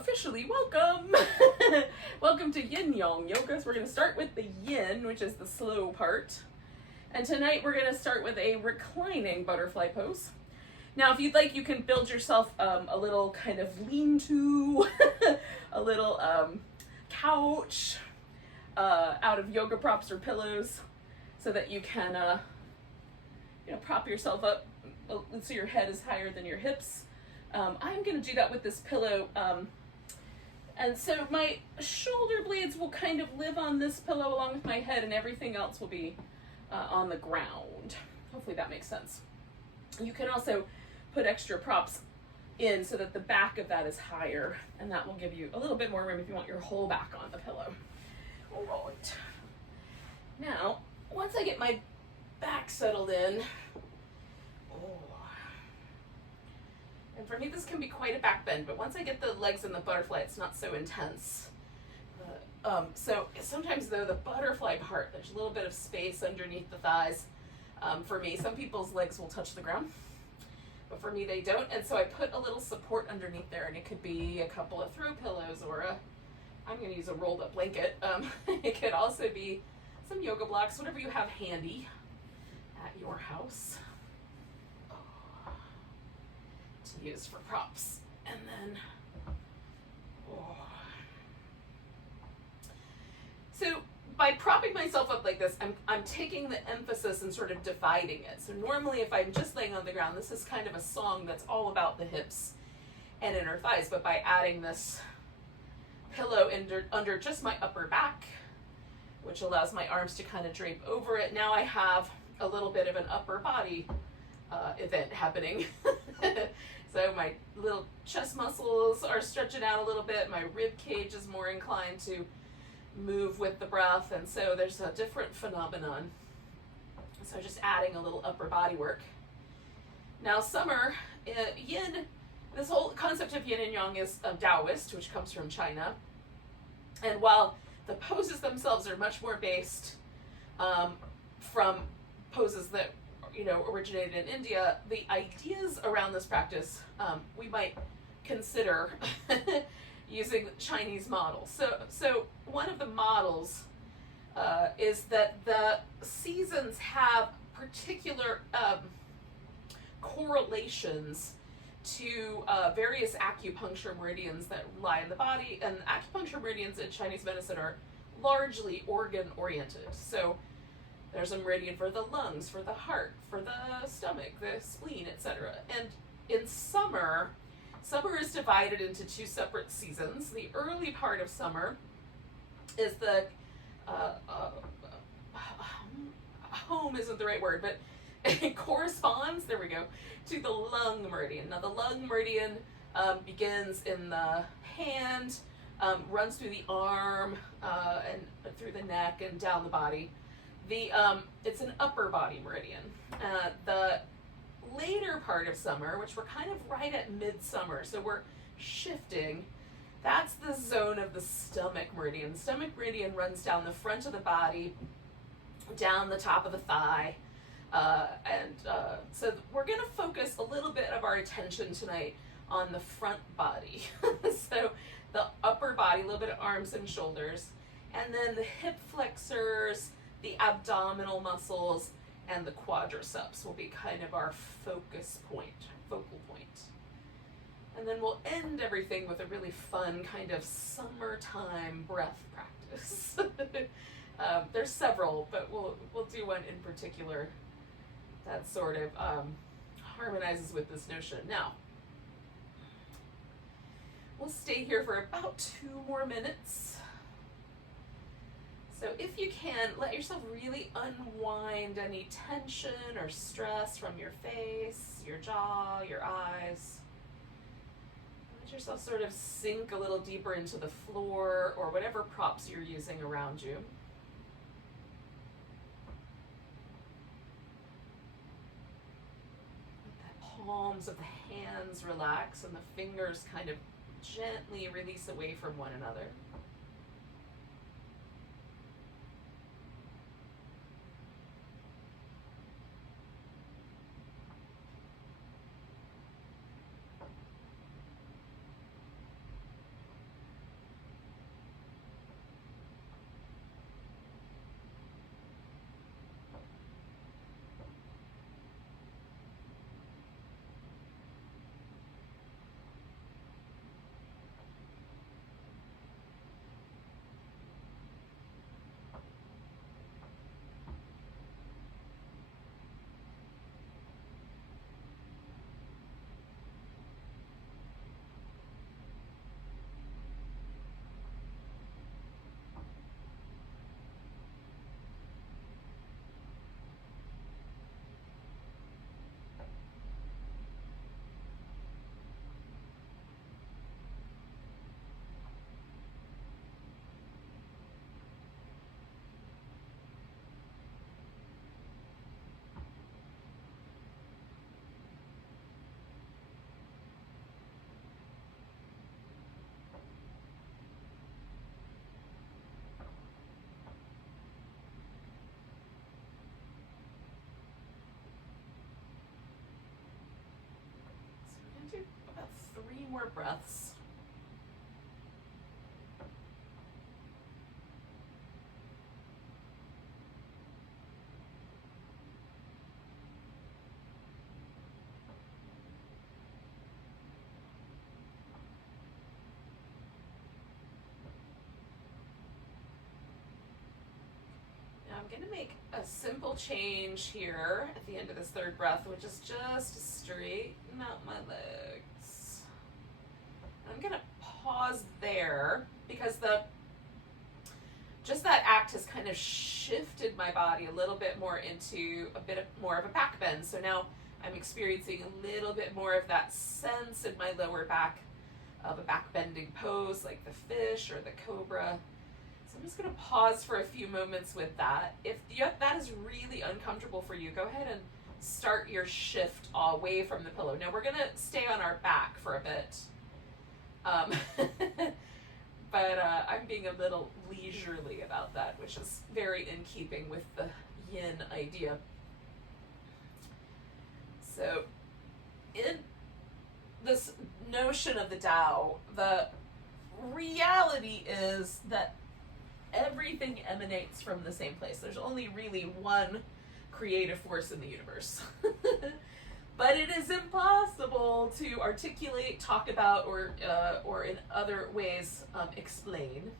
officially welcome! Welcome to Yin Yang Yoga. So we're going to start with the yin, which is the slow part. And tonight we're going to start with a reclining butterfly pose. Now, if you'd like, you can build yourself a little kind of lean-to, a little couch out of yoga props or pillows so that you can prop yourself up so your head is higher than your hips. I'm going to do that with this pillow. And so my shoulder blades will kind of live on this pillow along with my head, and everything else will be on the ground. Hopefully that makes sense. You can also put extra props in so that the back of that is higher, and that will give you a little bit more room if you want your whole back on the pillow. All right. Now, once I get my back settled in, and for me this can be quite a back bend, but once I get the legs in the butterfly, it's not so intense. So sometimes though, the butterfly part, there's a little bit of space underneath the thighs. For me, some people's legs will touch the ground, but for me they don't, and so I put a little support underneath there, and it could be a couple of throw pillows or I'm going to use a rolled up blanket. It could also be some yoga blocks, whatever you have handy at your house to use for props. And then so by propping myself up like this, I'm taking the emphasis and sort of dividing it. So normally if I'm just laying on the ground, this is kind of a song that's all about the hips and inner thighs, but by adding this pillow under just my upper back, which allows my arms to kind of drape over it, now I have a little bit of an upper body event happening. So my little chest muscles are stretching out a little bit, my rib cage is more inclined to move with the breath, and so there's a different phenomenon. So just adding a little upper body work. Now summer, yin, this whole concept of yin and yang is Taoist, which comes from China. And while the poses themselves are much more based from poses that originated in India, the ideas around this practice we might consider using Chinese models. So one of the models is that the seasons have particular correlations to various acupuncture meridians that lie in the body, and acupuncture meridians in Chinese medicine are largely organ oriented. So there's a meridian for the lungs, for the heart, for the stomach, the spleen, etc. And in summer is divided into two separate seasons. The early part of summer is the home isn't the right word, but it corresponds, there we go, to the lung meridian. Now the lung meridian begins in the hand, runs through the arm, and through the neck and down the body. It's an upper body meridian. The later part of summer, which we're kind of right at midsummer, so we're shifting, that's the zone of the stomach meridian. The stomach meridian runs down the front of the body, down the top of the thigh, so we're going to focus a little bit of our attention tonight on the front body. So the upper body, a little bit of arms and shoulders, and then the hip flexors, the abdominal muscles, and the quadriceps will be kind of our focal point. And then we'll end everything with a really fun kind of summertime breath practice. There's several, but we'll do one in particular that sort of harmonizes with this notion. Now, we'll stay here for about 2 more minutes. So if you can, let yourself really unwind any tension or stress from your face, your jaw, your eyes. Let yourself sort of sink a little deeper into the floor or whatever props you're using around you. Let the palms of the hands relax and the fingers kind of gently release away from one another. more breaths. I'm going to make a simple change here at the end of this third breath, which is just to straighten out my legs. I'm going to pause there because just that act has kind of shifted my body a little bit more into a bit more of a back bend. So now I'm experiencing a little bit more of that sense in my lower back of a back bending pose like the fish or the cobra. So I'm just going to pause for a few moments with that. If that is really uncomfortable for you, go ahead and start your shift away from the pillow. Now we're going to stay on our back for a bit. But I'm being a little leisurely about that, which is very in keeping with the yin idea. So in this notion of the Tao, the reality is that everything emanates from the same place. There's only really one creative force in the universe. But it is impossible to articulate, talk about, or in other ways explain,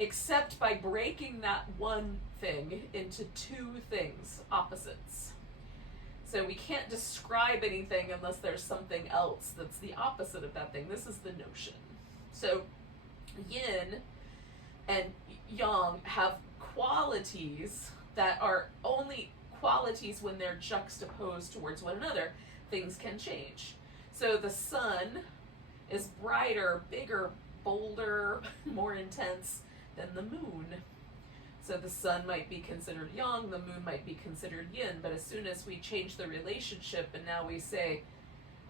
except by breaking that one thing into two things, opposites. So we can't describe anything unless there's something else that's the opposite of that thing. This is the notion. So yin and yang have qualities that are only qualities when they're juxtaposed towards one another. Things can change. So the sun is brighter, bigger, bolder, more intense than the moon. So the sun might be considered yang, the moon might be considered yin, but as soon as we change the relationship and now we say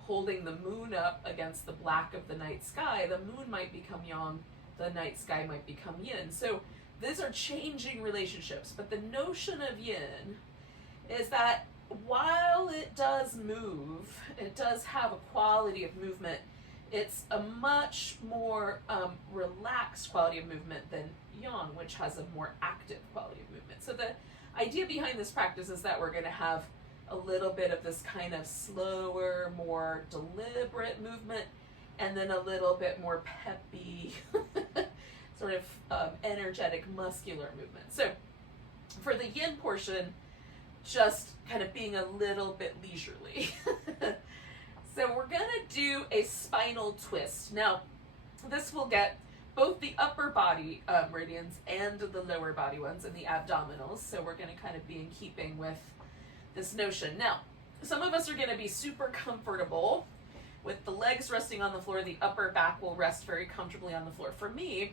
holding the moon up against the black of the night sky, the moon might become yang, the night sky might become yin. So these are changing relationships, but the notion of yin is that while it does move, it does have a quality of movement, it's a much more relaxed quality of movement than yang, which has a more active quality of movement. So the idea behind this practice is that we're going to have a little bit of this kind of slower, more deliberate movement, and then a little bit more peppy, sort of energetic, muscular movement. So for the yin portion, just kind of being a little bit leisurely. So we're going to do a spinal twist. Now, this will get both the upper body meridians and the lower body ones and the abdominals. So we're going to kind of be in keeping with this notion. Now, some of us are going to be super comfortable with the legs resting on the floor. The upper back will rest very comfortably on the floor. For me,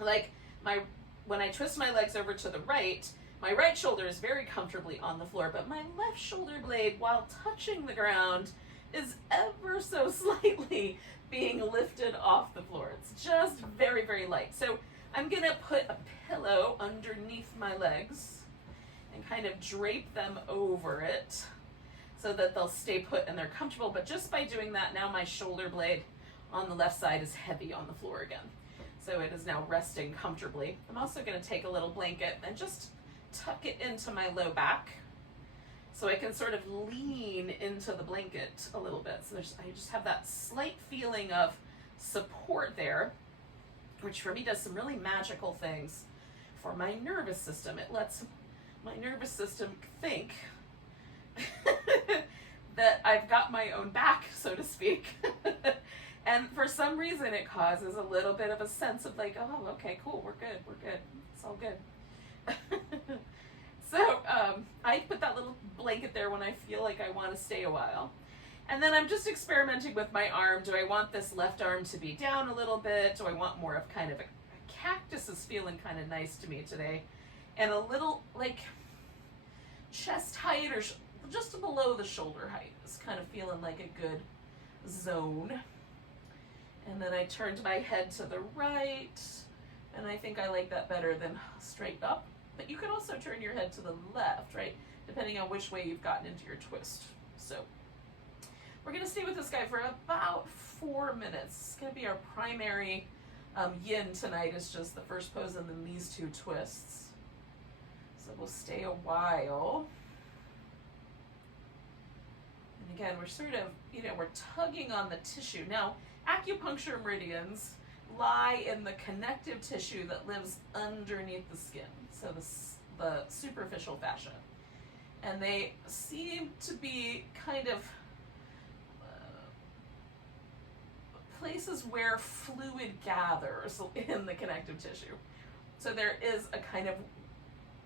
like when I twist my legs over to the right, my right shoulder is very comfortably on the floor, but my left shoulder blade, while touching the ground, is ever so slightly being lifted off the floor. It's just very, very light. So I'm going to put a pillow underneath my legs and kind of drape them over it so that they'll stay put and they're comfortable. But just by doing that, now my shoulder blade on the left side is heavy on the floor again. So it is now resting comfortably. I'm also going to take a little blanket and just tuck it into my low back so I can sort of lean into the blanket a little bit. So I just have that slight feeling of support there, which for me does some really magical things for my nervous system. It lets my nervous system think that I've got my own back, so to speak. And for some reason it causes a little bit of a sense of like, oh, okay, cool, we're good, it's all good. So I put that little blanket there when I feel like I want to stay a while. And then I'm just experimenting with my arm. Do I want this left arm to be down a little bit? Do I want more of kind of a cactus is feeling kind of nice to me today? And a little like chest height or just below the shoulder height is kind of feeling like a good zone. And then I turned my head to the right, and I think I like that better than straight up. But you could also turn your head to the left, right? Depending on which way you've gotten into your twist. So We're going to stay with this guy for about 4 minutes. It's going to be our primary yin tonight. Is just the first pose and then these two twists. So we'll stay a while. And again, we're sort of, we're tugging on the tissue. Now, acupuncture meridians lie in the connective tissue that lives underneath the skin, so the superficial fascia. And they seem to be kind of places where fluid gathers in the connective tissue. So there is a kind of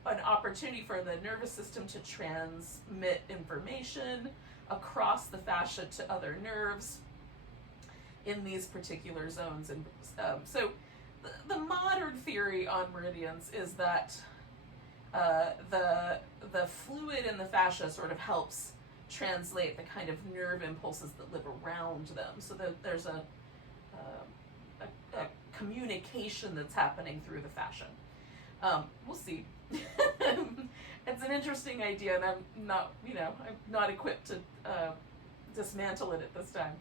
an opportunity for the nervous system to transmit information across the fascia to other nerves in these particular zones. And so the modern theory on meridians is that the fluid in the fascia sort of helps translate the kind of nerve impulses that live around them, so that there's a communication that's happening through the fascia. We'll see. It's an interesting idea, and I'm not equipped to dismantle it at this time.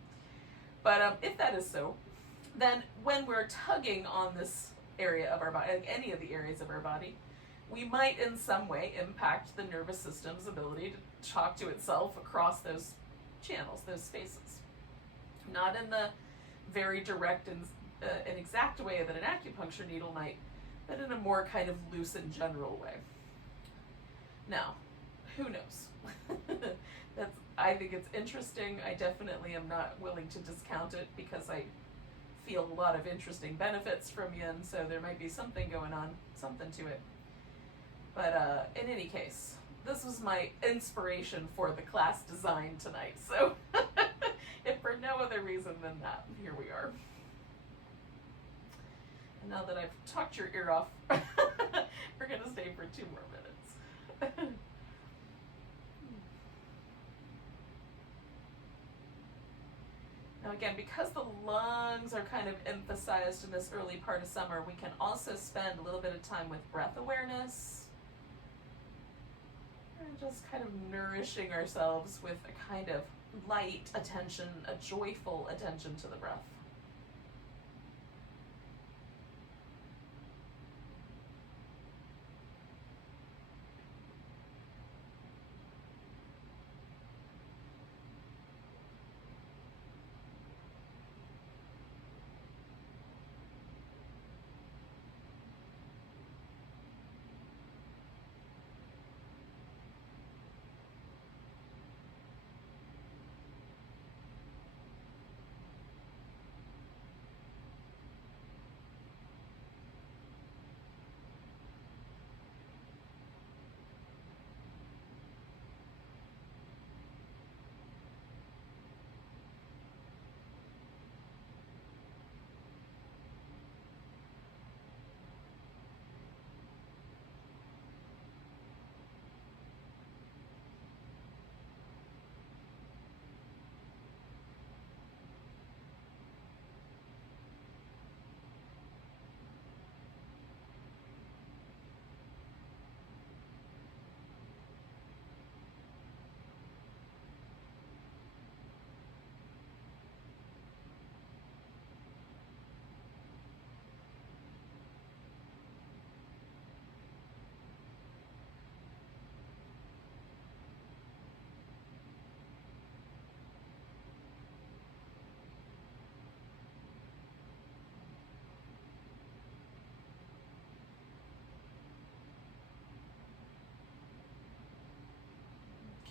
But if that is so, then when we're tugging on this area of our body, like any of the areas of our body, we might in some way impact the nervous system's ability to talk to itself across those channels, those spaces. Not in the very direct and exact way that an acupuncture needle might, but in a more kind of loose and general way. Now, who knows? I think it's interesting. I definitely am not willing to discount it because I feel a lot of interesting benefits from yin, so there might be something going on, something to it. But in any case, this was my inspiration for the class design tonight. So if for no other reason than that, here we are. And now that I've talked your ear off, we're going to stay for 2 more minutes. Now again, because the lungs are kind of emphasized in this early part of summer, we can also spend a little bit of time with breath awareness. And just kind of nourishing ourselves with a kind of light attention, a joyful attention to the breath.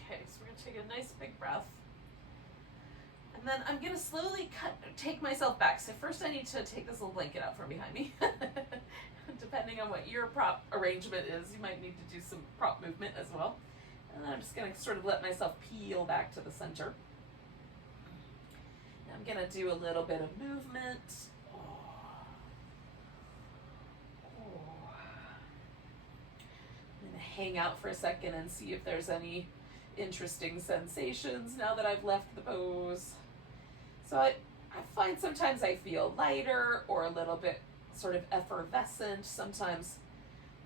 Okay, so we're going to take a nice big breath. And then I'm going to slowly take myself back. So first I need to take this little blanket out from behind me. Depending on what your prop arrangement is, you might need to do some prop movement as well. And then I'm just going to sort of let myself peel back to the center. Now I'm going to do a little bit of movement. I'm going to hang out for a second and see if there's any interesting sensations now that I've left the pose. So I find sometimes I feel lighter or a little bit sort of effervescent. Sometimes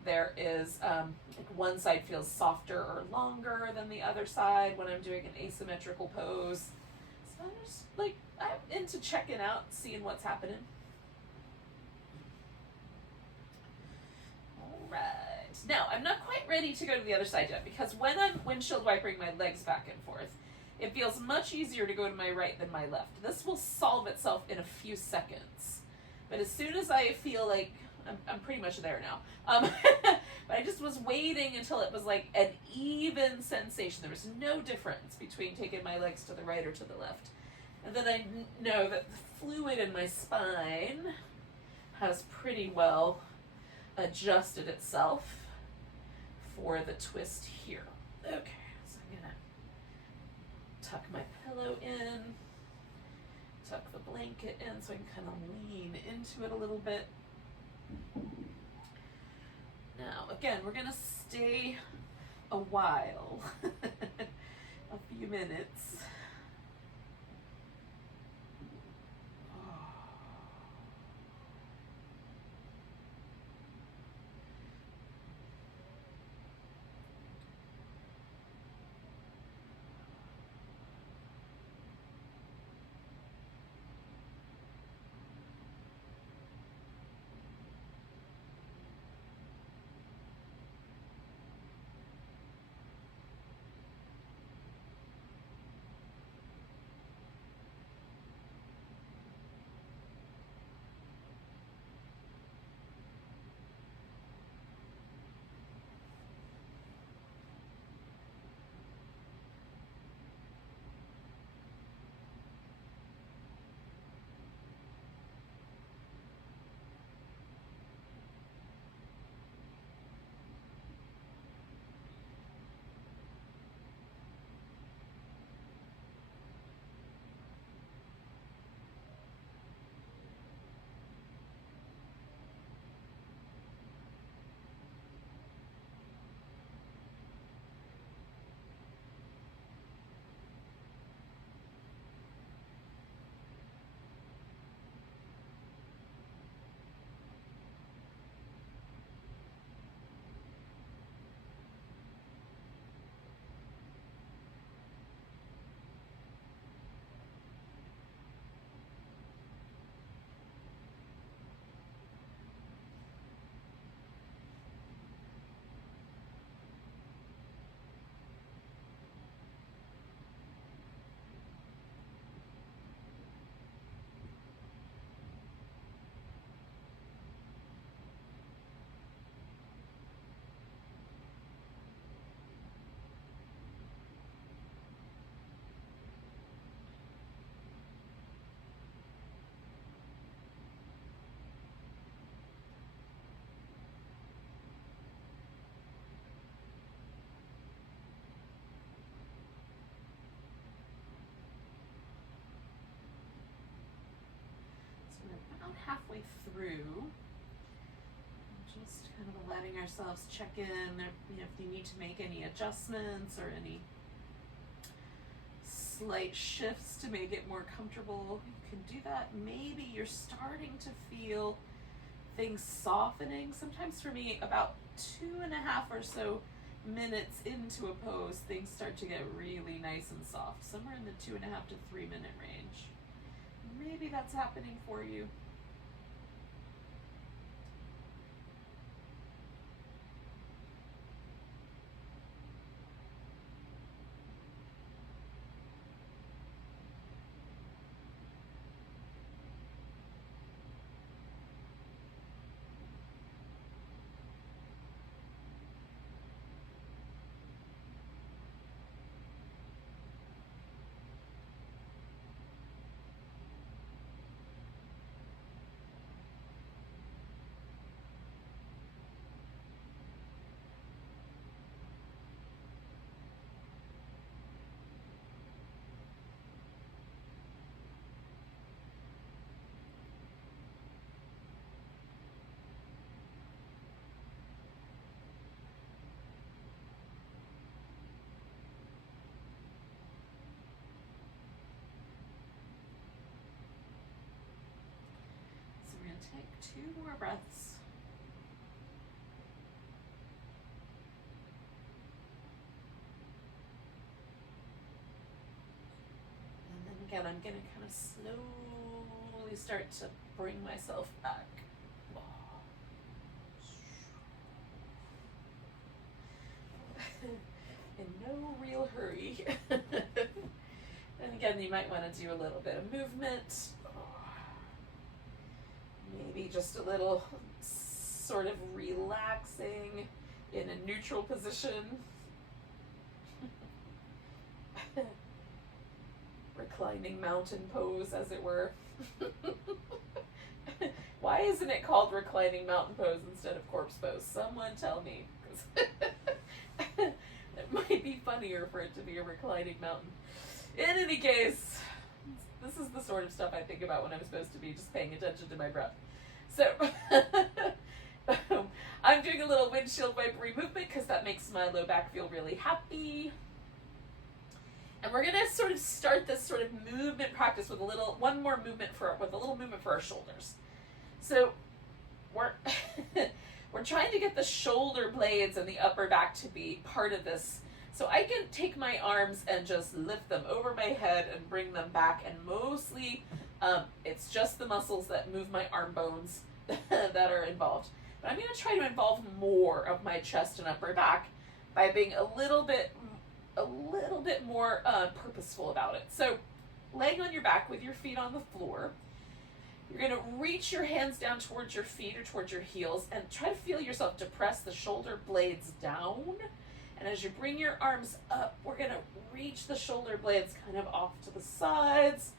there is, like one side feels softer or longer than the other side when I'm doing an asymmetrical pose. I'm just like, I'm into checking out, seeing what's happening. All right. Now, I'm not quite ready to go to the other side yet, because when I'm windshield wipering my legs back and forth, it feels much easier to go to my right than my left. This will solve itself in a few seconds. But as soon as I feel like, I'm pretty much there now. But I just was waiting until it was like an even sensation. There was no difference between taking my legs to the right or to the left. And then I know that the fluid in my spine has pretty well adjusted itself for the twist here. Okay, so I'm gonna tuck my pillow in, tuck the blanket in so I can kind of lean into it a little bit. Now, again, we're gonna stay a while, a few minutes. About halfway through, just kind of letting ourselves check in, if you need to make any adjustments or any slight shifts to make it more comfortable, you can do that. Maybe you're starting to feel things softening. Sometimes for me, about 2.5 or so minutes into a pose, things start to get really nice and soft, somewhere in the 2.5 to 3 minute range. Maybe that's happening for you. Take 2 more breaths. And then again, I'm going to kind of slowly start to bring myself back. In no real hurry. And again, you might want to do a little bit of movement. Maybe just a little sort of relaxing in a neutral position. Reclining mountain pose, as it were. Why isn't it called reclining mountain pose instead of corpse pose? Someone tell me. It might be funnier for it to be a reclining mountain. In any case, this is the sort of stuff I think about when I'm supposed to be just paying attention to my breath. So, I'm doing a little windshield wipery movement because that makes my low back feel really happy. And we're gonna sort of start this sort of movement practice with a little movement for our shoulders. So we're we're trying to get the shoulder blades and the upper back to be part of this. So I can take my arms and just lift them over my head and bring them back, and mostly it's just the muscles that move my arm bones that are involved. But I'm going to try to involve more of my chest and upper back by being a little bit more purposeful about it. So laying on your back with your feet on the floor, you're going to reach your hands down towards your feet or towards your heels and try to feel yourself depress the shoulder blades down. And as you bring your arms up, we're going to reach the shoulder blades kind of off to the sides.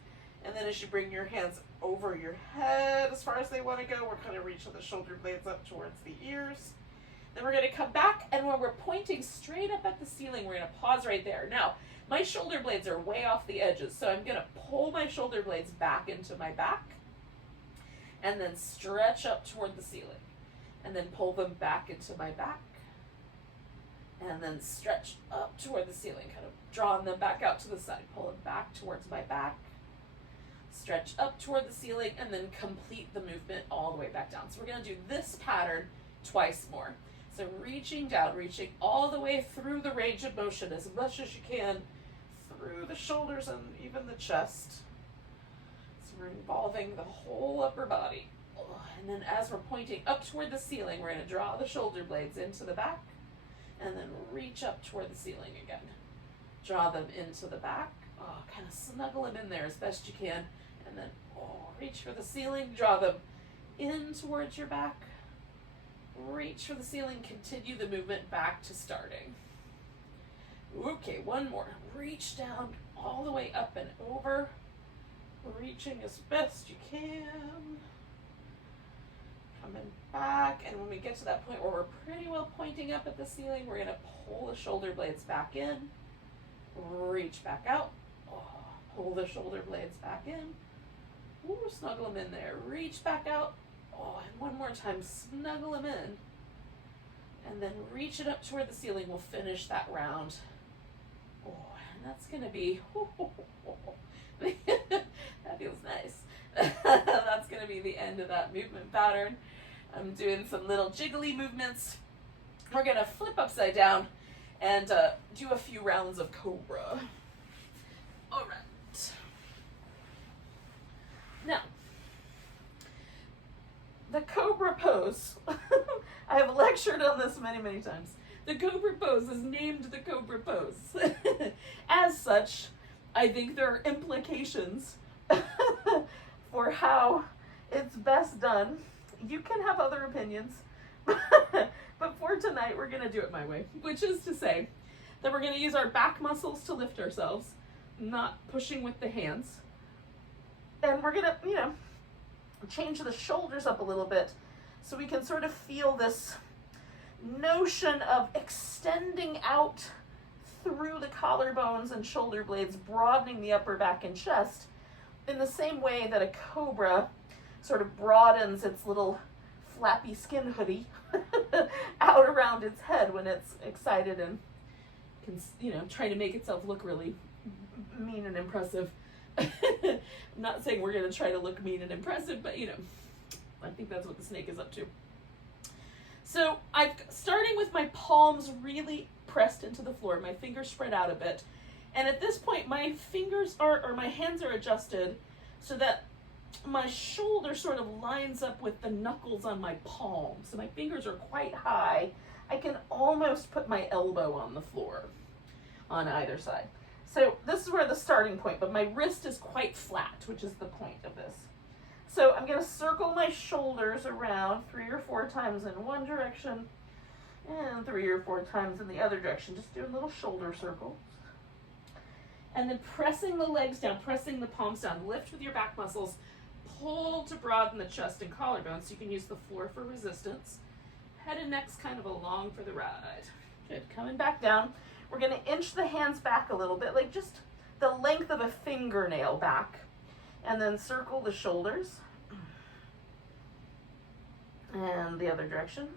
And then as you bring your hands over your head as far as they want to go, we're kind of reaching the shoulder blades up towards the ears. Then we're going to come back, and when we're pointing straight up at the ceiling, we're going to pause right there. Now, my shoulder blades are way off the edges, so I'm going to pull my shoulder blades back into my back and then stretch up toward the ceiling. And then pull them back into my back and then stretch up toward the ceiling, kind of drawing them back out to the side. Pull them back towards my back, stretch up toward the ceiling, and then complete the movement all the way back down. So we're going to do this pattern twice more. So reaching down, reaching all the way through the range of motion as much as you can, through the shoulders and even the chest. So we're involving the whole upper body. And then as we're pointing up toward the ceiling, we're going to draw the shoulder blades into the back and then reach up toward the ceiling again. Draw them into the back. Kind of snuggle them in there as best you can. And then reach for the ceiling, draw them in towards your back. Reach for the ceiling, continue the movement back to starting. Okay, one more. Reach down all the way up and over. Reaching as best you can. Coming back, and when we get to that point where we're pretty well pointing up at the ceiling, we're going to pull the shoulder blades back in. Reach back out. Pull the shoulder blades back in. Snuggle them in there. Reach back out. And one more time, snuggle them in. And then reach it up toward the ceiling. We'll finish that round. And that's going to be, that feels nice. That's going to be the end of that movement pattern. I'm doing some little jiggly movements. We're going to flip upside down and do a few rounds of cobra. All right. Now, the cobra pose, I have lectured on this many, many times. The cobra pose is named the cobra pose. As such, I think there are implications for how it's best done. You can have other opinions, but for tonight, we're going to do it my way, which is to say that we're going to use our back muscles to lift ourselves, not pushing with the hands. And we're going to, change the shoulders up a little bit so we can sort of feel this notion of extending out through the collarbones and shoulder blades, broadening the upper back and chest in the same way that a cobra sort of broadens its little flappy skin hoodie out around its head when it's excited and trying to make itself look really mean and impressive. I'm not saying we're going to try to look mean and impressive, but I think that's what the snake is up to. So I'm starting with my palms really pressed into the floor, my fingers spread out a bit, And at this point, my fingers are, or my hands are adjusted so that my shoulder sort of lines up with the knuckles on my palm. So my fingers are quite high. I can almost put my elbow on the floor on either side. So this is where the starting point, but my wrist is quite flat, which is the point of this. So I'm going to circle my shoulders around 3 or 4 times in one direction and 3 or 4 times in the other direction. Just doing little shoulder circles. And then pressing the legs down, pressing the palms down. Lift with your back muscles. Pull to broaden the chest and collarbone so you can use the floor for resistance. Head and neck's kind of along for the ride. Good. Coming back down. We're going to inch the hands back a little bit, like just the length of a fingernail back. And then circle the shoulders. And the other direction.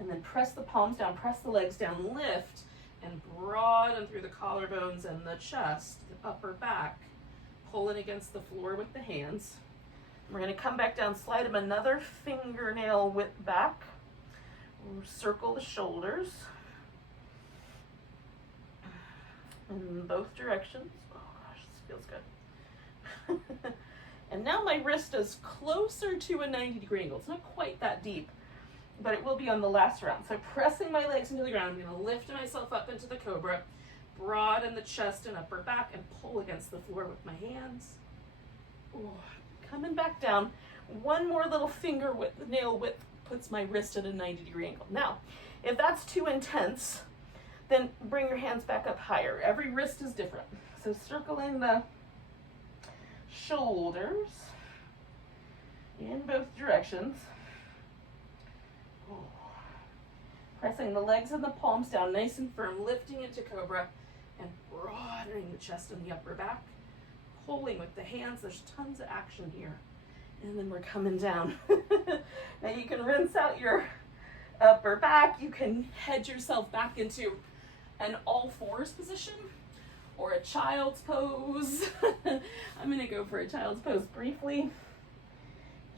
And then press the palms down, press the legs down, lift, and broaden through the collarbones and the chest, the upper back. Pulling against the floor with the hands. We're going to come back down, slide them another fingernail width back. Circle the shoulders in both directions. Oh gosh, this feels good. And now my wrist is closer to a 90-degree angle. It's not quite that deep, but it will be on the last round. So pressing my legs into the ground, I'm going to lift myself up into the cobra, broaden the chest and upper back, and pull against the floor with my hands. Ooh, coming back down. One more little finger width, nail width, puts my wrist at a 90-degree angle. Now, if that's too intense, then bring your hands back up higher. Every wrist is different. So circling the shoulders in both directions. Pressing the legs and the palms down nice and firm, lifting into cobra and broadening the chest and the upper back. Pulling with the hands. There's tons of action here. And then we're coming down. Now you can rinse out your upper back. You can head yourself back into an all fours position or a child's pose. I'm going to go for a child's pose briefly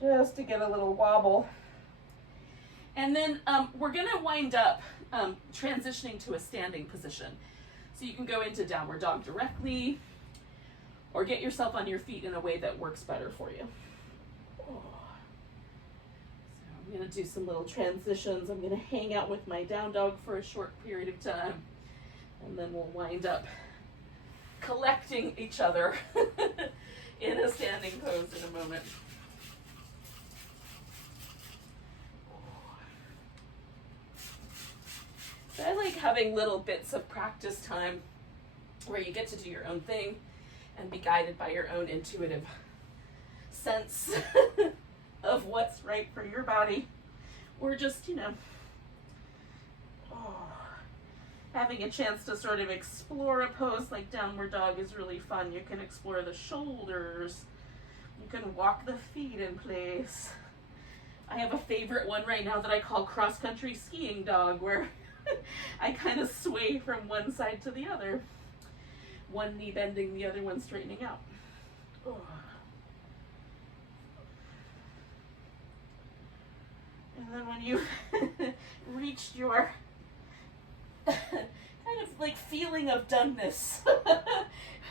just to get a little wobble. And then we're going to wind up transitioning to a standing position. So you can go into downward dog directly or get yourself on your feet in a way that works better for you. So I'm going to do some little transitions. I'm going to hang out with my down dog for a short period of time, and then we'll wind up collecting each other in a standing pose in a moment. So I like having little bits of practice time where you get to do your own thing and be guided by your own intuitive sense of what's right for your body, or just, having a chance to sort of explore a pose like downward dog is really fun. You can explore the shoulders, you can walk the feet in place. I have a favorite one right now that I call cross-country skiing dog, where I kind of sway from one side to the other, one knee bending, the other one straightening out. And then when you reached your kind of like feeling of doneness,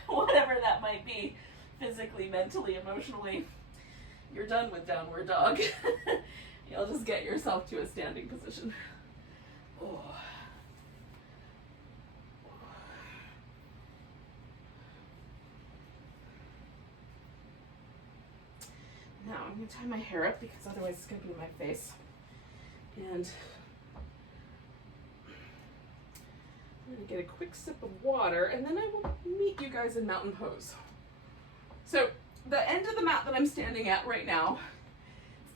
whatever that might be, physically, mentally, emotionally, you're done with downward dog. You'll just get yourself to a standing position. Now I'm going to tie my hair up because otherwise it's going to be in my face. And I'm going to get a quick sip of water, and then I will meet you guys in mountain pose. So the end of the mat that I'm standing at right now,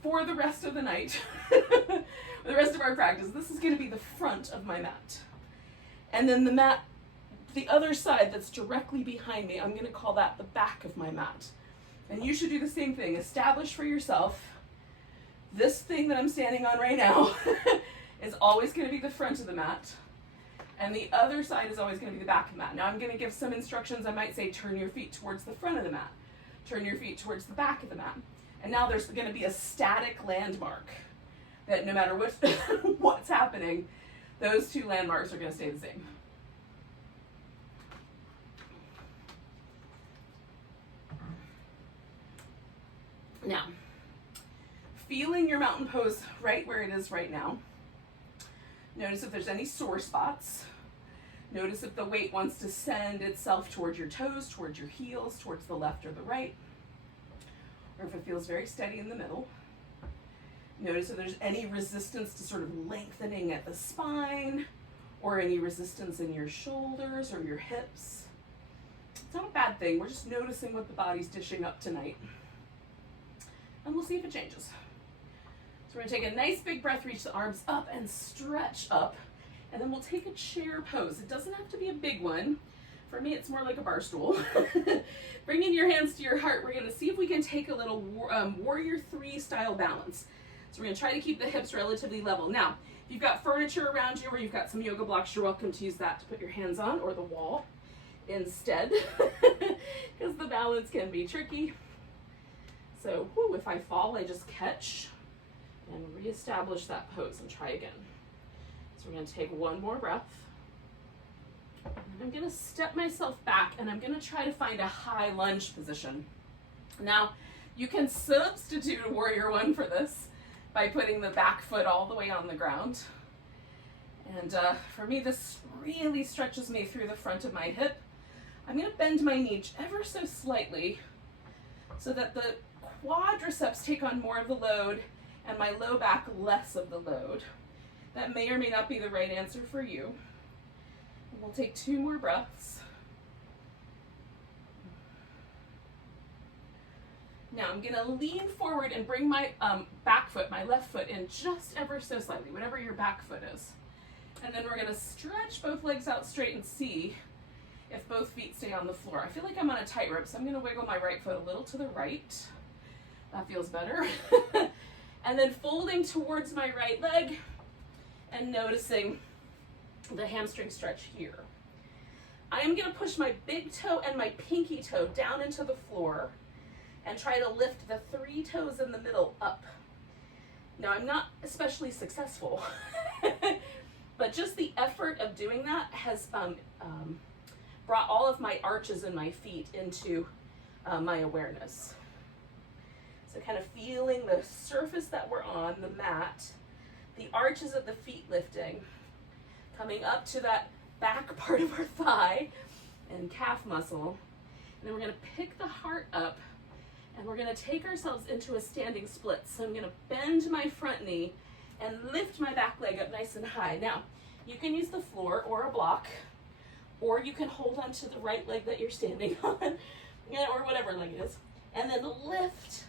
for the rest of the night, the rest of our practice, this is going to be the front of my mat. And then the mat, the other side that's directly behind me, I'm going to call that the back of my mat. And you should do the same thing. Establish for yourself, this thing that I'm standing on right now is always going to be the front of the mat. And the other side is always going to be the back of the mat. Now I'm going to give some instructions. I might say turn your feet towards the front of the mat. Turn your feet towards the back of the mat. And now there's going to be a static landmark that no matter what's happening, those two landmarks are going to stay the same. Now, feeling your mountain pose right where it is right now. Notice if there's any sore spots. Notice if the weight wants to send itself towards your toes, towards your heels, towards the left or the right, or if it feels very steady in the middle. Notice if there's any resistance to sort of lengthening at the spine, or any resistance in your shoulders or your hips. It's not a bad thing. We're just noticing what the body's dishing up tonight. And we'll see if it changes. So we're gonna take a nice big breath, reach the arms up and stretch up. And then we'll take a chair pose. It doesn't have to be a big one. For me, it's more like a bar stool. Bringing your hands to your heart, we're gonna see if we can take a little warrior 3 style balance. So we're gonna try to keep the hips relatively level. Now, if you've got furniture around you or you've got some yoga blocks, you're welcome to use that to put your hands on, or the wall instead, because the balance can be tricky. So if I fall, I just catch and reestablish that pose and try again. So we're going to take one more breath. And I'm going to step myself back and I'm going to try to find a high lunge position. Now, you can substitute a warrior 1 for this by putting the back foot all the way on the ground. And for me, this really stretches me through the front of my hip. I'm going to bend my knee ever so slightly so that the quadriceps take on more of the load and my low back less of the load. That may or may not be the right answer for you. And we'll take 2 more breaths. Now I'm going to lean forward and bring my back foot, my left foot, in just ever so slightly, whatever your back foot is. And then we're going to stretch both legs out straight and see if both feet stay on the floor. I feel like I'm on a tightrope, so I'm going to wiggle my right foot a little to the right. That feels better. And then folding towards my right leg and noticing the hamstring stretch here. I am going to push my big toe and my pinky toe down into the floor and try to lift the 3 toes in the middle up. Now, I'm not especially successful, but just the effort of doing that has brought all of my arches in my feet into my awareness. So kind of feeling the surface that we're on, the mat, the arches of the feet lifting, coming up to that back part of our thigh and calf muscle. And then we're going to pick the heart up and we're going to take ourselves into a standing split. So I'm going to bend my front knee and lift my back leg up nice and high. Now, you can use the floor or a block, or you can hold on to the right leg that you're standing on, or whatever leg it is, and then lift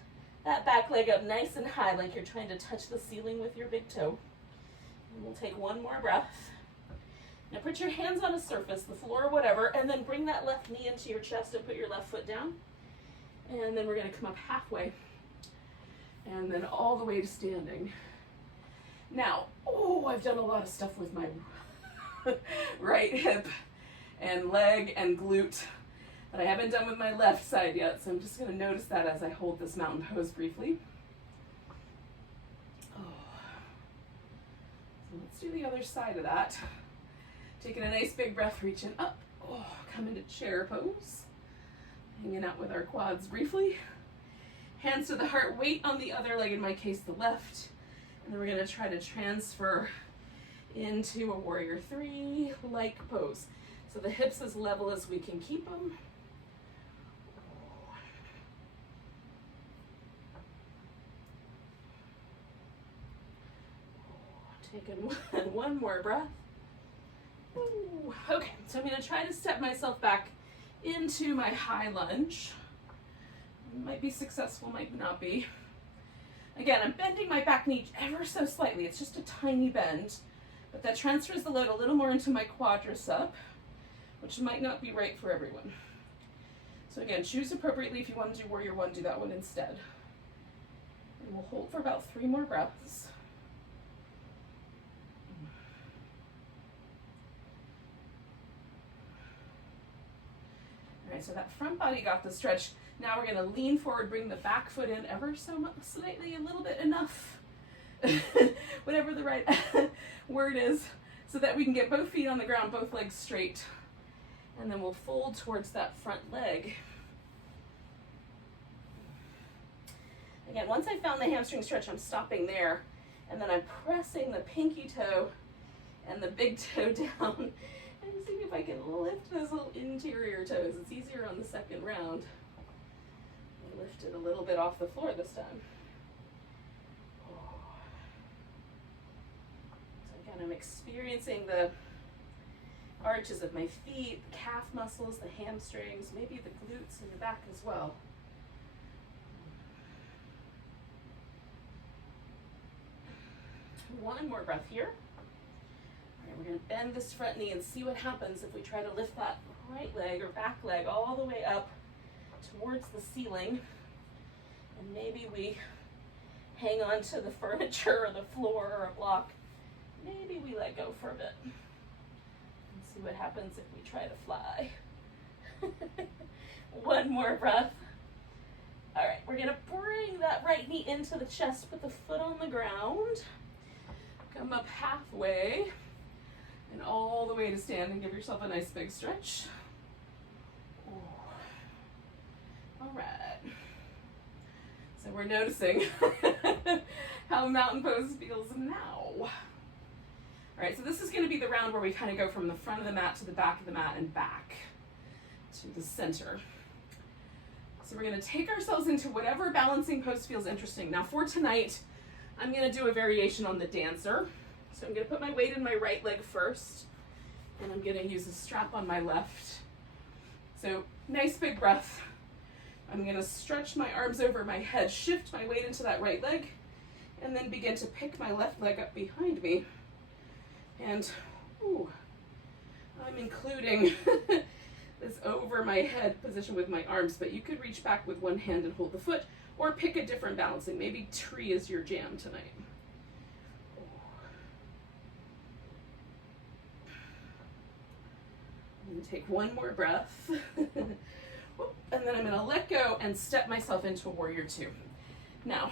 that back leg up nice and high like you're trying to touch the ceiling with your big toe. And we'll take 1 more breath. Now put your hands on a surface, the floor or whatever, and then bring that left knee into your chest and put your left foot down. And then we're going to come up halfway and then all the way to standing. Now, I've done a lot of stuff with my right hip and leg and glute that I haven't done with my left side yet, so I'm just going to notice that as I hold this mountain pose briefly. So let's do the other side of that. Taking a nice big breath, reaching up. Come into chair pose. Hanging out with our quads briefly. Hands to the heart, weight on the other leg, in my case the left. And then we're going to try to transfer into a warrior 3-like pose. So the hips as level as we can keep them. Taking one more breath. Okay, so I'm going to try to step myself back into my high lunge. Might be successful, might not be. Again, I'm bending my back knee ever so slightly. It's just a tiny bend, but that transfers the load a little more into my quadricep, which might not be right for everyone. So again, choose appropriately. If you want to do warrior 1, do that one instead. And we'll hold for about 3 more breaths. All right, so that front body got the stretch. Now we're going to lean forward, bring the back foot in ever so slightly, a little bit, enough, whatever the right word is, so that we can get both feet on the ground, both legs straight. And then we'll fold towards that front leg. Again, once I found the hamstring stretch, I'm stopping there. And then I'm pressing the pinky toe and the big toe down. And seeing if I can lift those little interior toes. It's easier on the second round. I lifted a little bit off the floor this time. So again, I'm experiencing the arches of my feet, the calf muscles, the hamstrings, maybe the glutes in the back as well. One more breath here. All right, we're going to bend this front knee and see what happens if we try to lift that right leg or back leg all the way up towards the ceiling. And maybe we hang on to the furniture or the floor or a block. Maybe we let go for a bit. And see what happens if we try to fly. One more breath. All right, we're going to bring that right knee into the chest, put the foot on the ground. Come up halfway and all the way to stand and give yourself a nice big stretch. Ooh. All right. So we're noticing how mountain pose feels now. All right, so this is going to be the round where we kind of go from the front of the mat to the back of the mat and back to the center. So we're going to take ourselves into whatever balancing pose feels interesting. Now for tonight, I'm going to do a variation on the dancer. So I'm going to put my weight in my right leg first, and I'm going to use a strap on my left. So nice big breath. I'm going to stretch my arms over my head, shift my weight into that right leg, and then begin to pick my left leg up behind me. And ooh, I'm including this over my head position with my arms, but you could reach back with one hand and hold the foot, or pick a different balancing. Maybe tree is your jam tonight. I'm gonna take one more breath. And then I'm gonna let go and step myself into a warrior two. Now,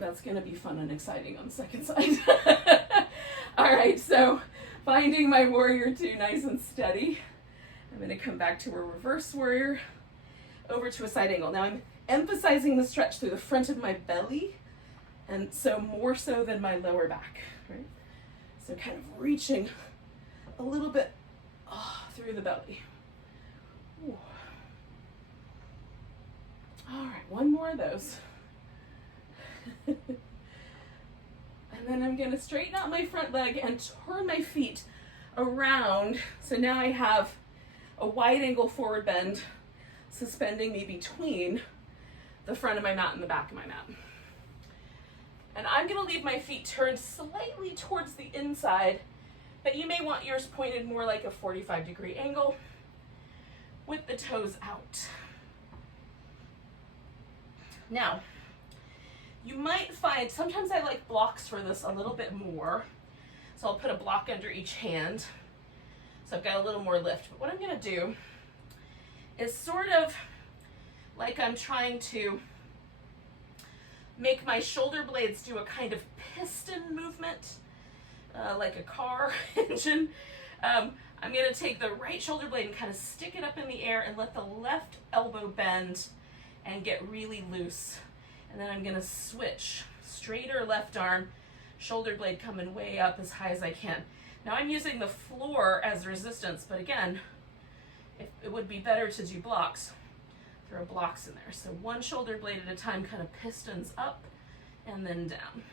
that's gonna be fun and exciting on the second side. All right, so finding my warrior two nice and steady. I'm gonna come back to a reverse warrior, over to a side angle. Now I'm emphasizing the stretch through the front of my belly, and so more so than my lower back, right? So kind of reaching a little bit through the belly. Ooh. All right, one more of those. And then I'm gonna straighten out my front leg and turn my feet around. So now I have a wide angle forward bend suspending me between the front of my mat and the back of my mat. And I'm gonna leave my feet turned slightly towards the inside, but you may want yours pointed more like a 45-degree angle with the toes out. Now, you might find, sometimes I like blocks for this a little bit more. So I'll put a block under each hand. So I've got a little more lift. But what I'm gonna do is sort of like I'm trying to make my shoulder blades do a kind of piston movement, like a car engine. I'm gonna take the right shoulder blade and kind of stick it up in the air and let the left elbow bend and get really loose. And then I'm gonna switch, straighter left arm, shoulder blade coming way up as high as I can. Now I'm using the floor as resistance, but again, it would be better to do blocks. Throw blocks in there. So one shoulder blade at a time, kind of pistons up and then down.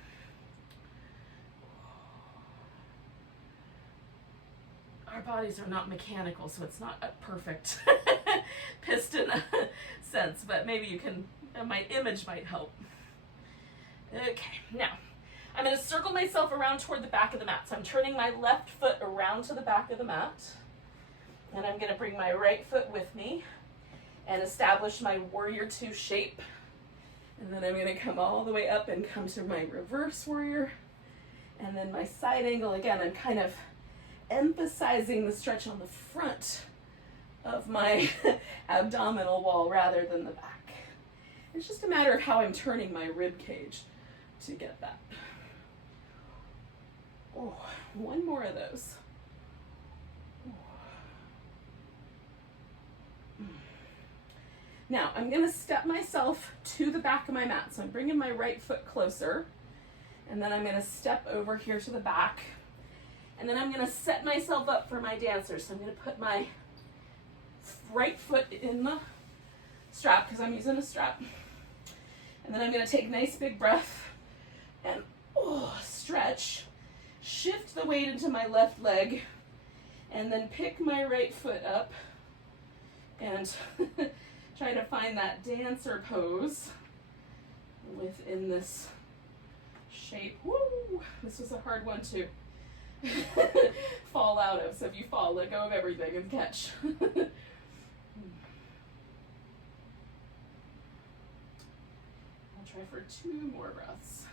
Our bodies are not mechanical, so it's not a perfect piston sense, but maybe you can, my image might help. Okay, now I'm going to circle myself around toward the back of the mat. So I'm turning my left foot around to the back of the mat, and I'm going to bring my right foot with me and establish my warrior two shape. And then I'm going to come all the way up and come to my reverse warrior. And then my side angle, again, I'm kind of emphasizing the stretch on the front of my abdominal wall rather than the back. It's just a matter of how I'm turning my rib cage to get that. Oh, one more of those. Now, I'm going to step myself to the back of my mat. So I'm bringing my right foot closer, and then I'm going to step over here to the back, and then I'm going to set myself up for my dancer. So I'm going to put my right foot in the strap because I'm using a strap, and then I'm going to take a nice big breath and stretch, shift the weight into my left leg, and then pick my right foot up and try to find that dancer pose within this shape. Woo! This was a hard one to fall out of, so if you fall, let go of everything and catch. I'll try for 2 more breaths.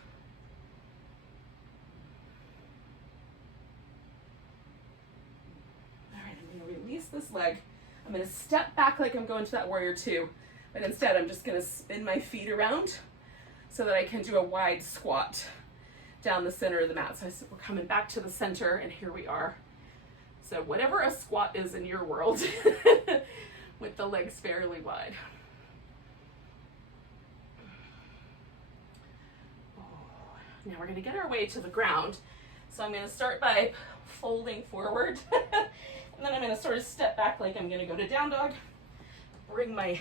All right, I'm going to release this leg. I'm going to step back like I'm going to that warrior 2, but instead I'm just going to spin my feet around so that I can do a wide squat down the center of the mat. So we're coming back to the center, and here we are. So whatever a squat is in your world, with the legs fairly wide. Now we're going to get our way to the ground. So I'm going to start by folding forward. And then I'm going to sort of step back like I'm going to go to down dog, bring my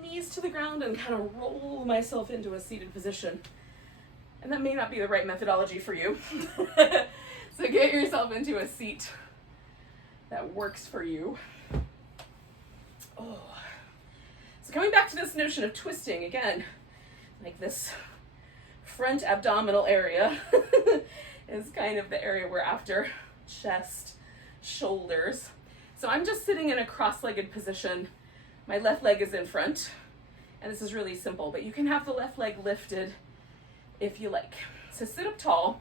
knees to the ground and kind of roll myself into a seated position. And that may not be the right methodology for you. So get yourself into a seat that works for you. So coming back to this notion of twisting again, like this front abdominal area is kind of the area we're after. Chest, shoulders. So I'm just sitting in a cross-legged position. My left leg is in front, and this is really simple, but you can have the left leg lifted if you like. So sit up tall.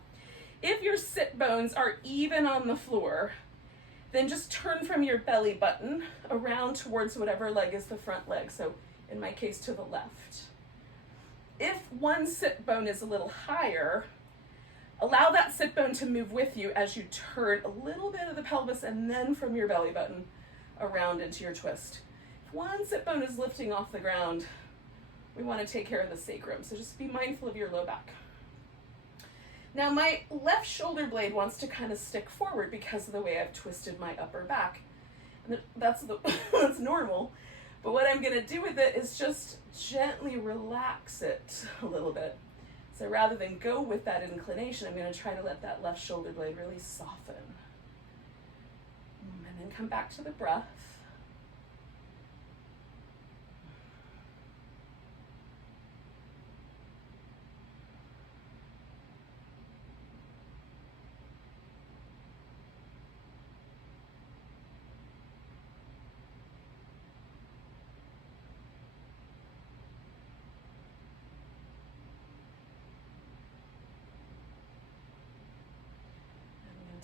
If your sit bones are even on the floor, then just turn from your belly button around towards whatever leg is the front leg. So in my case, to the left. If one sit bone is a little higher, allow that sit bone to move with you as you turn a little bit of the pelvis and then from your belly button around into your twist. If one sit bone is lifting off the ground, we want to take care of the sacrum. So just be mindful of your low back. Now my left shoulder blade wants to kind of stick forward because of the way I've twisted my upper back. And that's normal. But what I'm going to do with it is just gently relax it a little bit. So rather than go with that inclination, I'm going to try to let that left shoulder blade really soften. And then come back to the breath.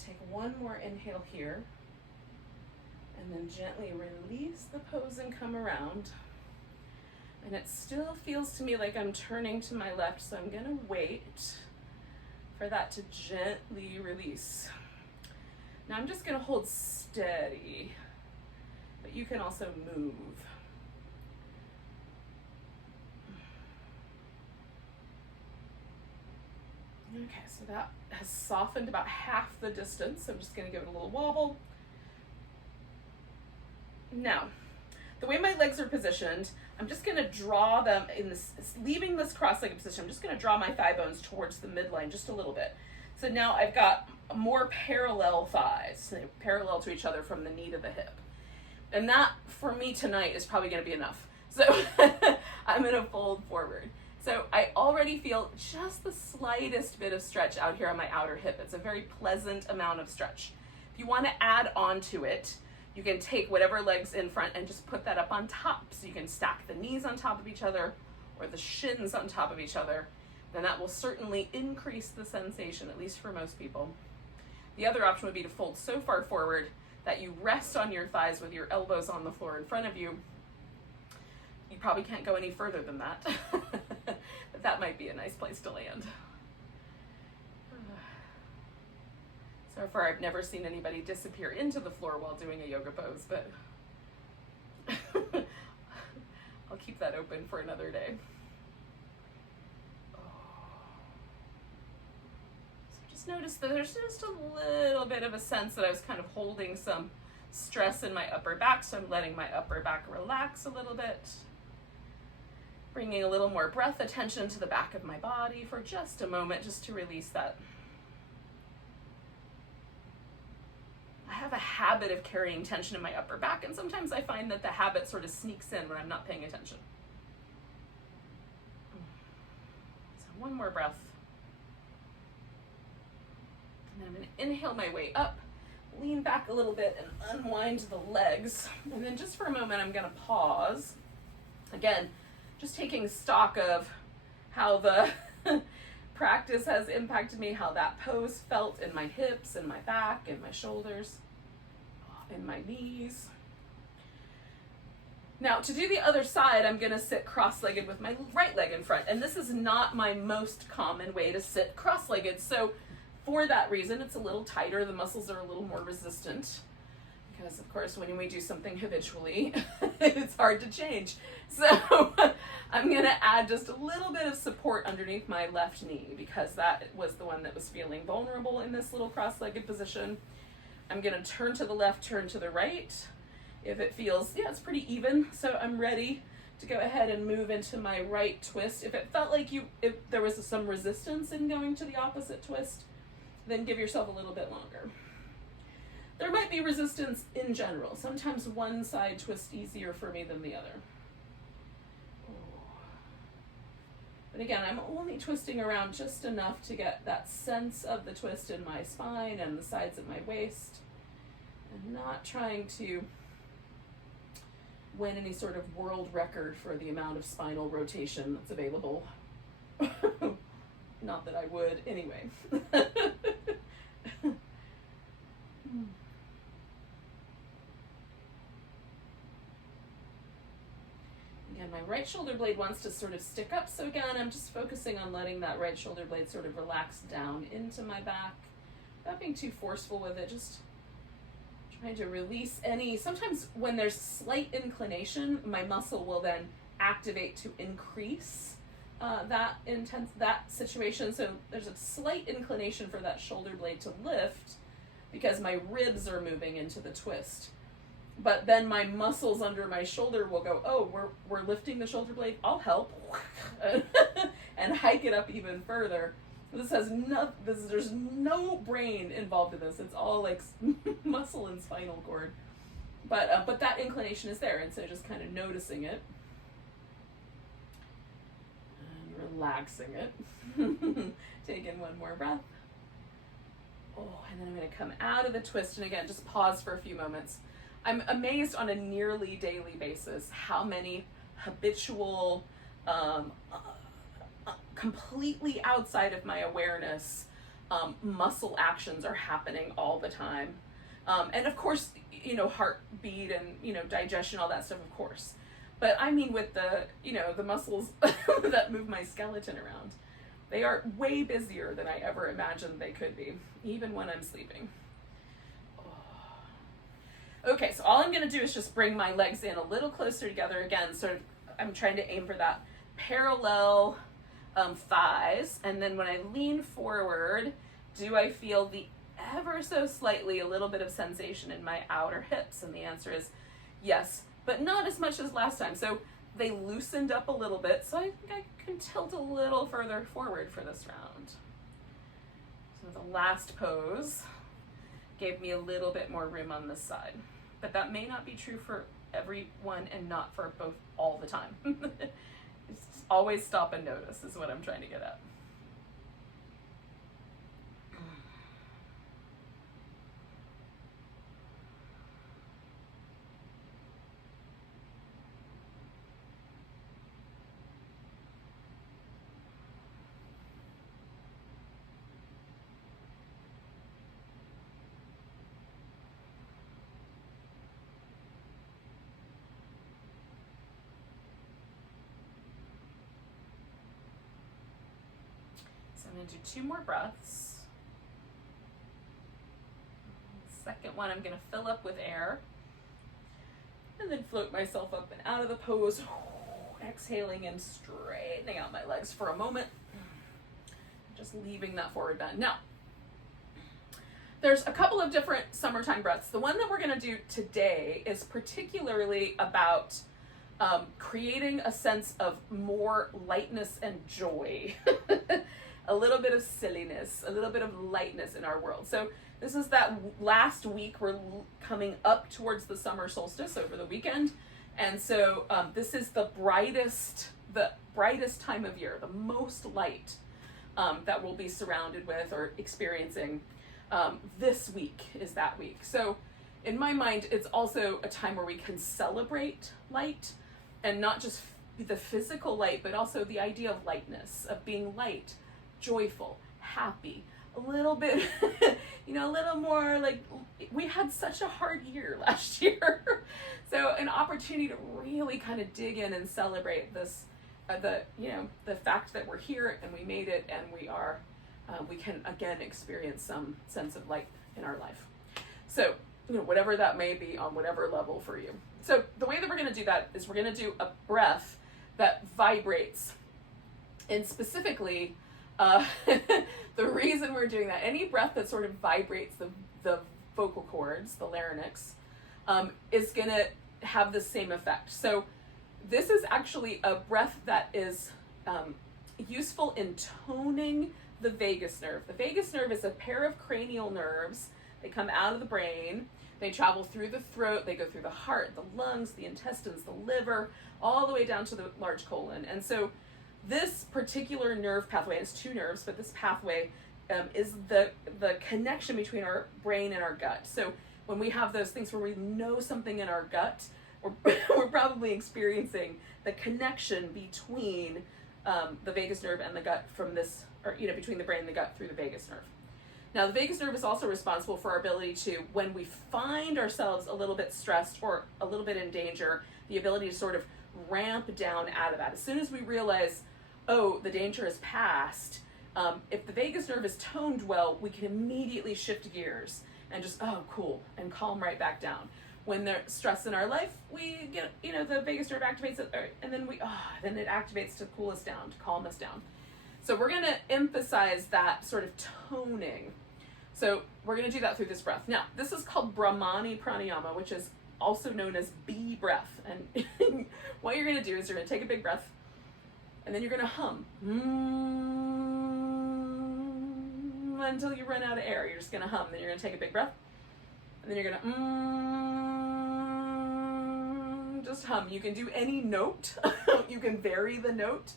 Take one more inhale here, and then gently release the pose and come around. And it still feels to me like I'm turning to my left, so I'm going to wait for that to gently release. Now I'm just going to hold steady, but you can also move. Okay, so that has softened about half the distance. I'm just going to give it a little wobble. Now, the way my legs are positioned, I'm just going to draw them in this, leaving this cross-legged position. I'm just going to draw my thigh bones towards the midline just a little bit. So now I've got more parallel thighs, parallel to each other from the knee to the hip. And that, for me tonight, is probably going to be enough. So I'm going to fold forward. So I already feel just the slightest bit of stretch out here on my outer hip. It's a very pleasant amount of stretch. If you want to add on to it, you can take whatever leg's in front and just put that up on top. So you can stack the knees on top of each other or the shins on top of each other. Then that will certainly increase the sensation, at least for most people. The other option would be to fold so far forward that you rest on your thighs with your elbows on the floor in front of you. You probably can't go any further than that. But that might be a nice place to land. So far, I've never seen anybody disappear into the floor while doing a yoga pose, but I'll keep that open for another day. So just notice that there's just a little bit of a sense that I was kind of holding some stress in my upper back, so I'm letting my upper back relax a little bit. Bringing a little more breath attention to the back of my body for just a moment, just to release that. I have a habit of carrying tension in my upper back, and sometimes I find that the habit sort of sneaks in when I'm not paying attention. So one more breath. And then I'm going to inhale my way up, lean back a little bit, and unwind the legs. And then just for a moment, I'm going to pause. Again, just taking stock of how the practice has impacted me, how that pose felt in my hips and my back and my shoulders and my knees. Now, to do the other side, I'm going to sit cross-legged with my right leg in front. And this is not my most common way to sit cross-legged. So for that reason, it's a little tighter. The muscles are a little more resistant. Because, of course, when we do something habitually, it's hard to change. So I'm going to add just a little bit of support underneath my left knee, because that was the one that was feeling vulnerable in this little cross-legged position. I'm going to turn to the left, turn to the right. If it feels, yeah, it's pretty even. So I'm ready to go ahead and move into my right twist. If it felt like if there was some resistance in going to the opposite twist, then give yourself a little bit longer. There might be resistance in general. Sometimes one side twists easier for me than the other. But again, I'm only twisting around just enough to get that sense of the twist in my spine and the sides of my waist. And not trying to win any sort of world record for the amount of spinal rotation that's available. Not that I would anyway. Again, my right shoulder blade wants to sort of stick up, so again, I'm just focusing on letting that right shoulder blade sort of relax down into my back, not being too forceful with it, just trying to release any. Sometimes when there's slight inclination, my muscle will then activate to increase that situation. So there's a slight inclination for that shoulder blade to lift because my ribs are moving into the twist. But then my muscles under my shoulder will go, oh, we're lifting the shoulder blade, I'll help, and hike it up even further. There's no brain involved in this. It's all like muscle and spinal cord. But that inclination is there, and so just kind of noticing it and relaxing it. Take in one more breath. Oh, and then I'm going to come out of the twist, and again, just pause for a few moments. I'm amazed on a nearly daily basis how many habitual, completely outside of my awareness, muscle actions are happening all the time. And of course, heartbeat and, digestion, all that stuff, of course. But I mean with the muscles that move my skeleton around. They are way busier than I ever imagined they could be, even when I'm sleeping. Okay, so all I'm going to do is just bring my legs in a little closer together again. Sort of, I'm trying to aim for that parallel thighs. And then when I lean forward, do I feel the ever so slightly a little bit of sensation in my outer hips? And the answer is yes, but not as much as last time. So they loosened up a little bit, so I think I can tilt a little further forward for this round. So the last pose gave me a little bit more room on this side. But that may not be true for everyone and not for both all the time. It's always stop and notice is what I'm trying to get at. I'm going to do 2 more breaths. second one, I'm going to fill up with air. And then float myself up and out of the pose. Exhaling and straightening out my legs for a moment. Just leaving that forward bend. Now, there's a couple of different summertime breaths. The one that we're going to do today is particularly about creating a sense of more lightness and joy. A little bit of silliness, a little bit of lightness in our world. So this is that last week. We're coming up towards the summer solstice over the weekend. And so this is the brightest time of year, the most light that we'll be surrounded with or experiencing. This week is that week. So in my mind, it's also a time where we can celebrate light, and not just the physical light, but also the idea of lightness, of being light, joyful, happy, a little bit, a little more like, we had such a hard year last year. So an opportunity to really kind of dig in and celebrate this, the fact that we're here and we made it, and we can again experience some sense of light in our life. So, whatever that may be on whatever level for you. So the way that we're going to do that is we're going to do a breath that vibrates. And specifically, the reason we're doing that, any breath that sort of vibrates the vocal cords, the larynx, is going to have the same effect. So this is actually a breath that is useful in toning the vagus nerve. The vagus nerve is a pair of cranial nerves. They come out of the brain. They travel through the throat. They go through the heart, the lungs, the intestines, the liver, all the way down to the large colon. And so this particular nerve pathway, and it's two nerves, but this pathway is the connection between our brain and our gut. So when we have those things where we know something in our gut, we're probably experiencing the connection between the vagus nerve and the gut from this, or between the brain and the gut through the vagus nerve. Now, the vagus nerve is also responsible for our ability to, when we find ourselves a little bit stressed or a little bit in danger, the ability to sort of ramp down out of that. As soon as we realize, oh, the danger is past, if the vagus nerve is toned well, we can immediately shift gears and just, oh, cool, and calm right back down. When there's stress in our life, we get, the vagus nerve activates, and then then it activates to cool us down, to calm us down. So we're going to emphasize that sort of toning. So we're going to do that through this breath. Now, this is called Brahmani pranayama, which is also known as bee breath. And what you're going to do is you're going to take a big breath, and then you're going to hum until you run out of air. You're just going to hum. Then you're going to take a big breath, and then you're going to just hum. You can do any note. You can vary the note.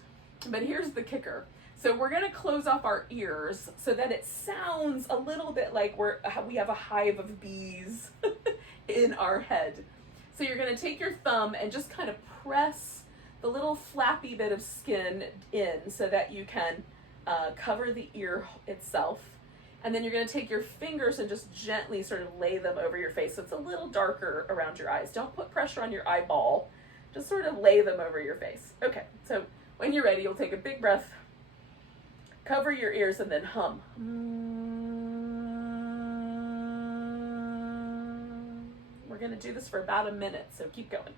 But here's the kicker. So we're going to close off our ears so that it sounds a little bit like we have a hive of bees in our head. So you're going to take your thumb and just kind of press the little flappy bit of skin in so that you can cover the ear itself. And then you're going to take your fingers and just gently sort of lay them over your face so it's a little darker around your eyes. Don't put pressure on your eyeball. Just sort of lay them over your face. Okay, so when you're ready, you'll take a big breath, cover your ears, and then hum. We're going to do this for about a minute, so keep going.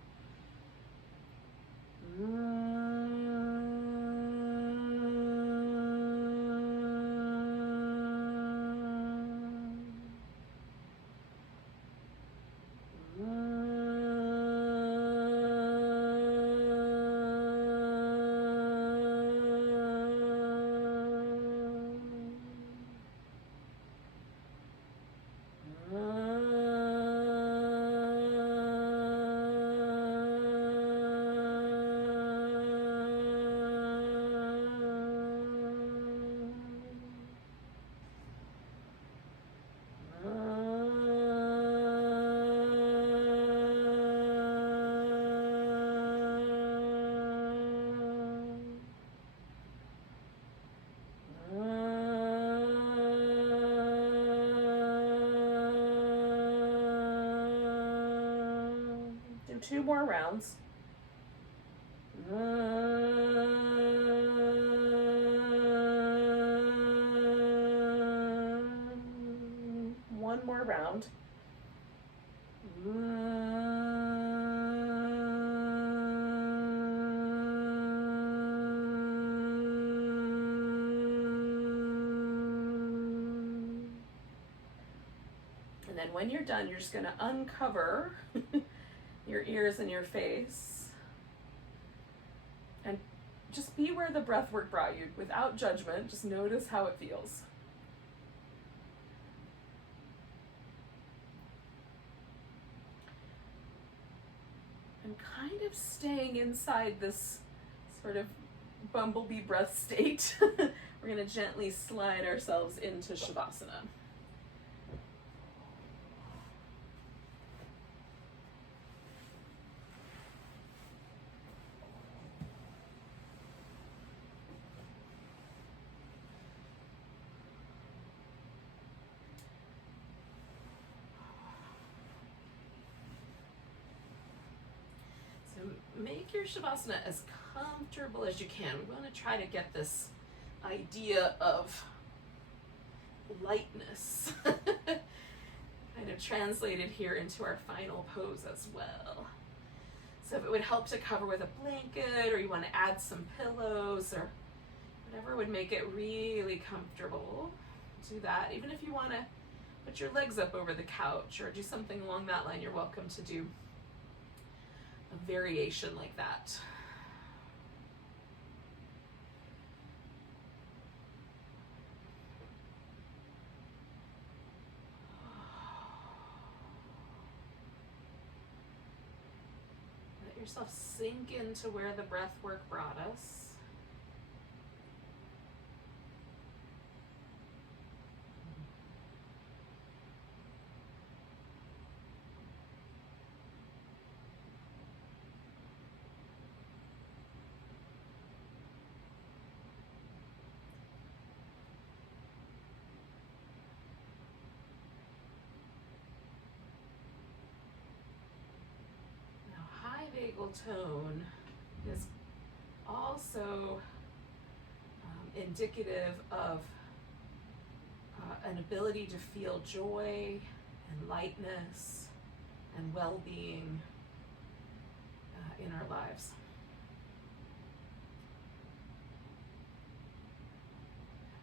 Two more rounds. One more round. And when you're done, you're just going to uncover your ears and your face. And just be where the breath work brought you, without judgment. Just notice how it feels. And kind of staying inside this sort of bumblebee breath state, we're going to gently slide ourselves into Shavasana. Make your Shavasana as comfortable as you can. We want to try to get this idea of lightness kind of translated here into our final pose as well. So if it would help to cover with a blanket, or you want to add some pillows, or whatever would make it really comfortable, do that. Even if you want to put your legs up over the couch or do something along that line, you're welcome to do a variation like that. Let yourself sink into where the breath work brought us. Vagal tone is also indicative of an ability to feel joy and lightness and well-being in our lives.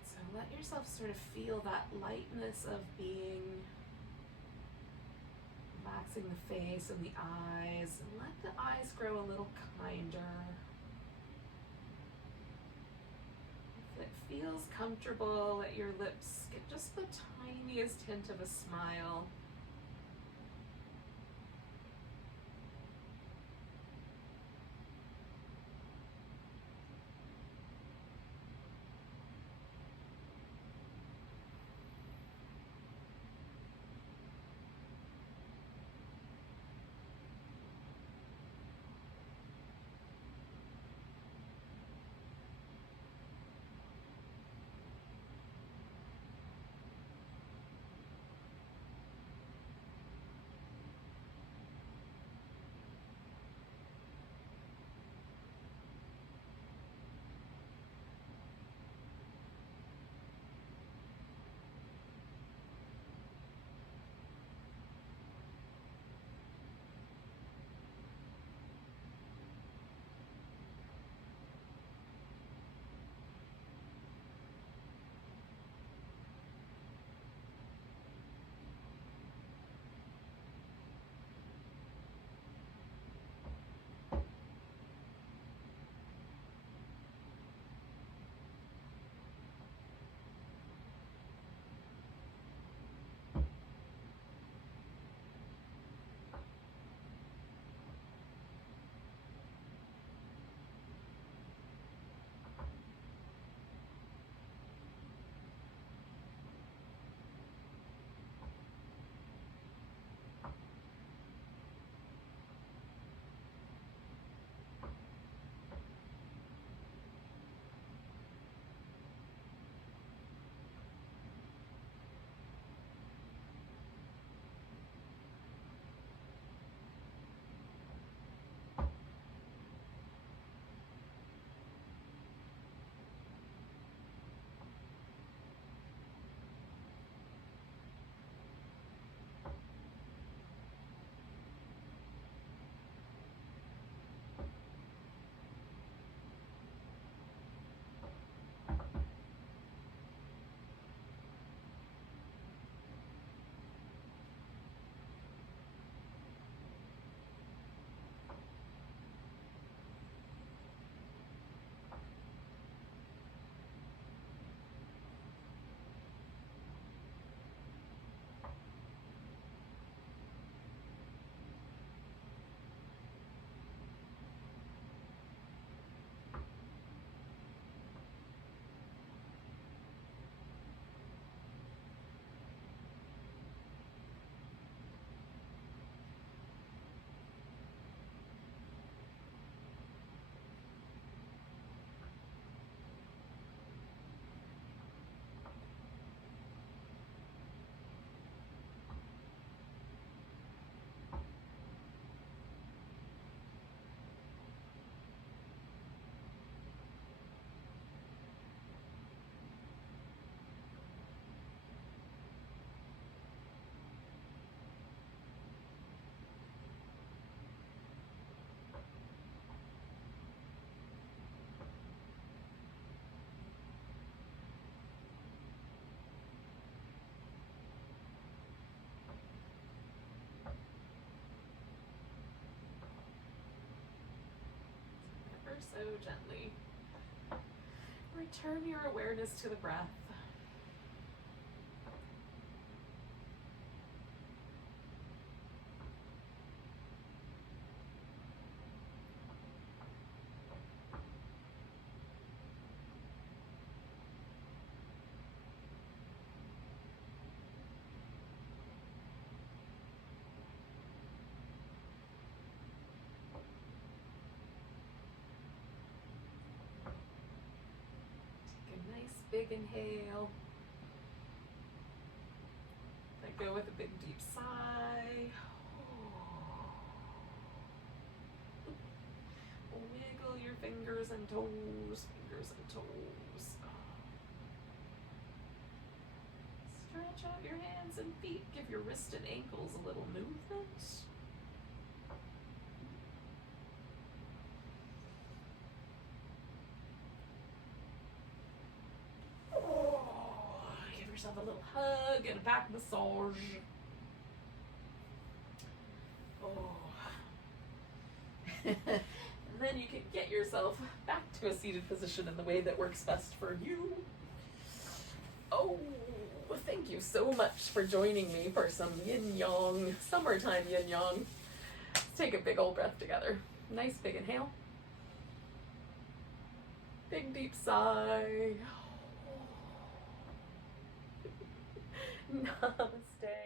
So let yourself sort of feel that lightness of being, relaxing the face and the eyes, and let the eyes grow a little kinder. If it feels comfortable, let your lips get just the tiniest hint of a smile. ever so gently. Return your awareness to the breath. Big inhale. Let go with a big deep sigh. Wiggle your fingers and toes, fingers and toes. Stretch out your hands and feet. Give your wrists and ankles a little movement. A little hug and a back massage. And then you can get yourself back to a seated position in the way that works best for you. Thank you so much for joining me for some yin yang, summertime yin yang. Let's take a big old breath together. Nice big inhale. Big deep sigh. Namaste.